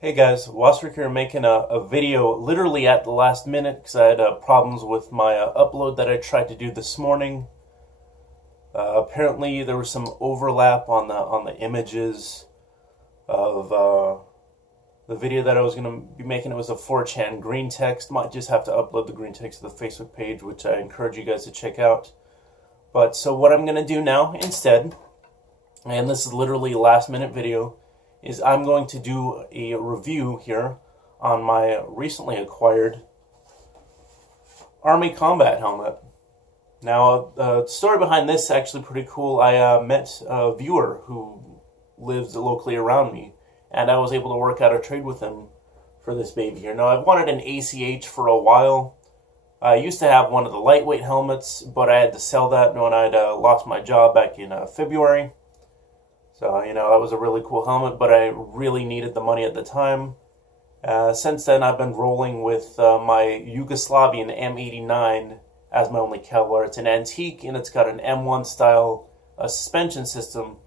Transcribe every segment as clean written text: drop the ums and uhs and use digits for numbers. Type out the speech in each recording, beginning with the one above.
Hey guys, Wasser here making a video literally at the last minute because I had problems with my upload that I tried to do this morning. Apparently there was some overlap on the images of the video that I was going to be making. It was a 4chan green text. Might just have to upload the green text to the Facebook page, which I encourage you guys to check out. But so what I'm going to do now instead, and this is literally a last minute video, is I'm going to do a review here on my recently acquired Army combat helmet. Now, the story behind this is actually pretty cool. I met a viewer who lives locally around me, and I was able to work out a trade with him for this baby here. Now, I've wanted an ACH for a while. I used to have one of the lightweight helmets, but I had to sell that when I'd lost my job back in February. So, that was a really cool helmet, but I really needed the money at the time. Since then, I've been rolling with my Yugoslavian M89 as my only Kevlar. It's an antique, and it's got an M1 style suspension system.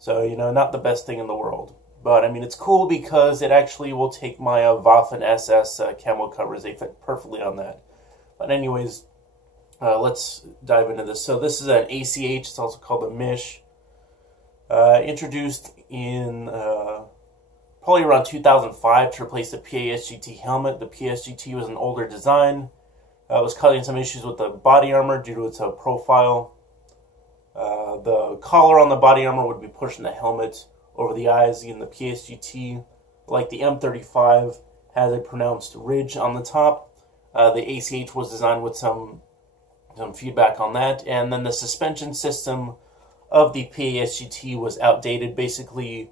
So, not the best thing in the world. But, it's cool because it actually will take my Waffen SS camo covers. They fit perfectly on that. But anyways, let's dive into this. So this is an ACH. It's also called a MISH. Introduced in probably around 2005 to replace the PASGT helmet. The PASGT was an older design. It was causing some issues with the body armor due to its profile. The collar on the body armor would be pushing the helmet over the eyes, and the PASGT, like the M35, has a pronounced ridge on the top. The ACH was designed with some feedback on that, and then the suspension system of the PASGT was outdated. Basically,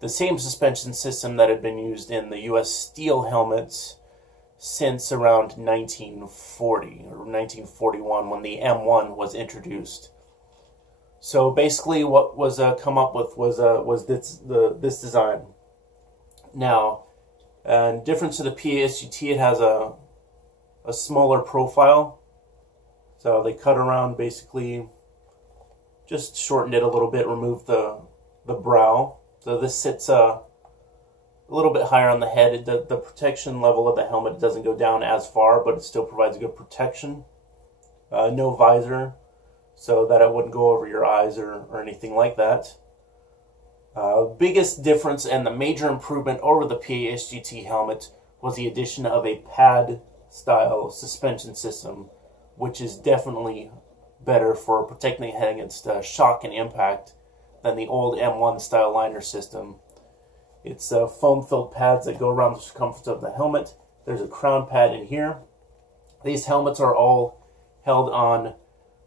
the same suspension system that had been used in the U.S. steel helmets since around 1940 or 1941 when the M1 was introduced. So basically, what was come up with was this design. Now, in difference to the PASGT, it has a smaller profile. So they cut around, basically just shortened it a little bit, removed the brow. So this sits a little bit higher on the head. The protection level of the helmet doesn't go down as far, but it still provides good protection. No visor, so that it wouldn't go over your eyes or anything like that. Biggest difference and the major improvement over the PASGT helmet was the addition of a pad-style suspension system, which is definitely better for protecting the head against shock and impact than the old M1 style liner system. It's foam-filled pads that go around the circumference of the helmet. There's a crown pad in here. These helmets are all held on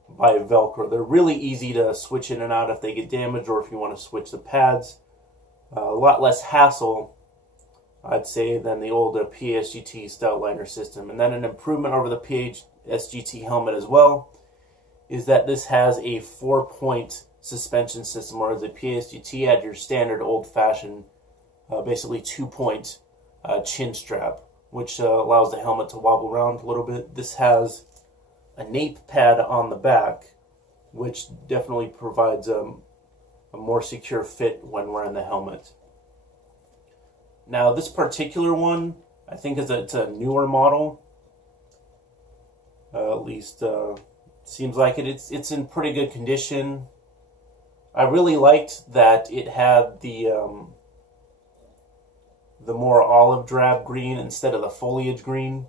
by Velcro. They're really easy to switch in and out if they get damaged or if you want to switch the pads. A lot less hassle, I'd say, than the old PASGT style liner system. And then an improvement over the PASGT helmet as well is that this has a 4-point suspension system, whereas the PASGT had your standard old-fashioned, basically 2-point chin strap, which allows the helmet to wobble around a little bit. This has a nape pad on the back, which definitely provides a more secure fit when wearing the helmet. Now, this particular one, I think it's a newer model. At least seems like it. It's in pretty good condition. I really liked that it had the more olive drab green instead of the foliage green.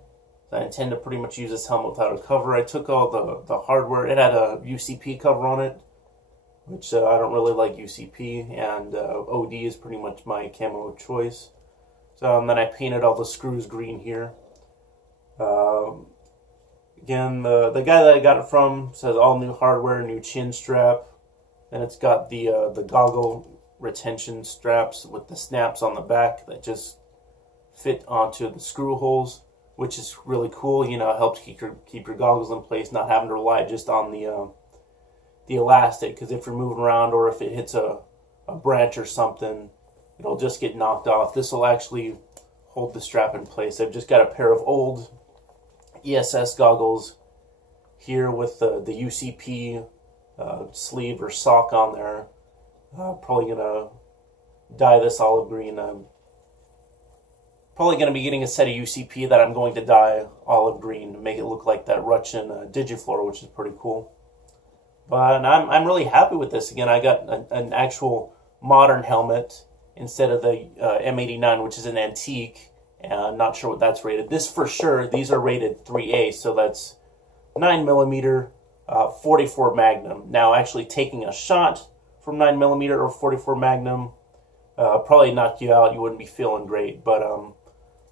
I intend to pretty much use this helmet without a cover. I took all the hardware. It had a UCP cover on it, which I don't really like UCP, and OD is pretty much my camo of choice. So and then I painted all the screws green here. Again, the guy that I got it from says all new hardware, new chin strap. And it's got the goggle retention straps with the snaps on the back that just fit onto the screw holes, which is really cool. It helps keep your goggles in place, not having to rely just on the elastic. Because if you're moving around or if it hits a branch or something, it'll just get knocked off. This will actually hold the strap in place. I've just got a pair of old ESS goggles here with the UCP sleeve or sock on there. Probably gonna dye this olive green Probably going to be getting a set of UCP that I'm going to dye olive green to make it look like that Russian Digiflora, which is pretty cool. But I'm really happy with this. Again, I got an actual modern helmet instead of the M89, which is an antique. And not sure what that's rated. This for sure, these are rated 3A, so that's 9mm, 44 Magnum. Now, actually taking a shot from 9mm or 44 Magnum probably knock you out. You wouldn't be feeling great. But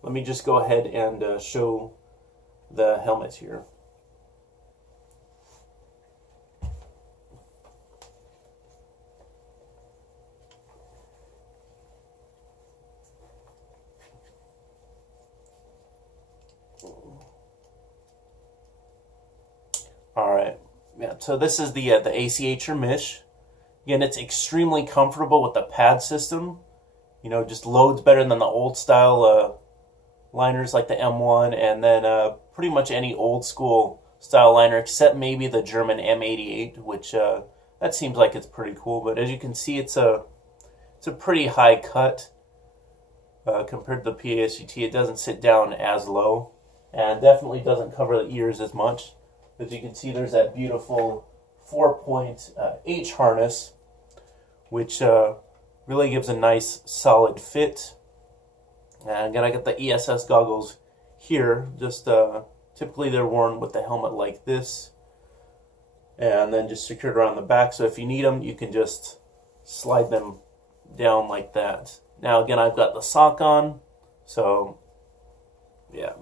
let me just go ahead and show the helmet here. All right, yeah. So this is the ACH or Mish. Again, it's extremely comfortable with the pad system. You know, just loads better than the old style liners like the M1, and then pretty much any old school style liner except maybe the German M88, which that seems like it's pretty cool. But as you can see, it's a pretty high cut compared to the PASGT. It doesn't sit down as low, and definitely doesn't cover the ears as much. As you can see, there's that beautiful 4-point H harness, which really gives a nice solid fit. And again, I got the ESS goggles here. Just typically they're worn with the helmet like this, and then just secured around the back. So if you need them, you can just slide them down like that. Now again, I've got the sock on, so yeah.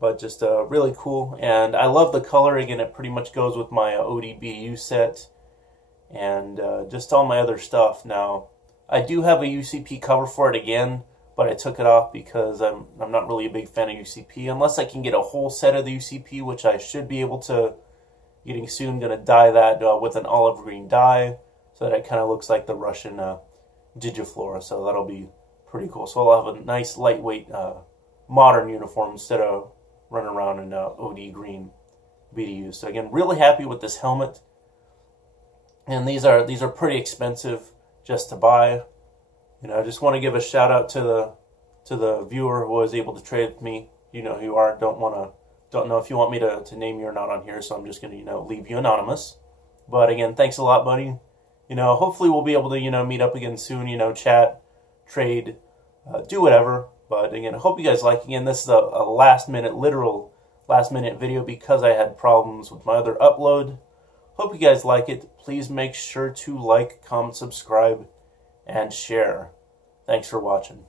But just really cool, and I love the color. Again, it pretty much goes with my ODBU set and just all my other stuff. Now, I do have a UCP cover for it again, but I took it off because I'm not really a big fan of UCP. Unless I can get a whole set of the UCP, which I should be able to getting soon. Going to dye that with an olive green dye so that it kind of looks like the Russian Digiflora. So that'll be pretty cool. So I'll have a nice lightweight modern uniform instead of running around in OD green BDU. So again, really happy with this helmet. And these are pretty expensive just to buy. You know, I just want to give a shout out to the viewer who was able to trade with me. You know who you are. Don't know if you want me to name you or not on here, so I'm just gonna leave you anonymous. But again, thanks a lot, buddy. You know, hopefully we'll be able to meet up again soon. Chat, trade, do whatever. But again, I hope you guys like. Again, this is a literal last minute video because I had problems with my other upload. Hope you guys like it. Please make sure to like, comment, subscribe, and share. Thanks for watching.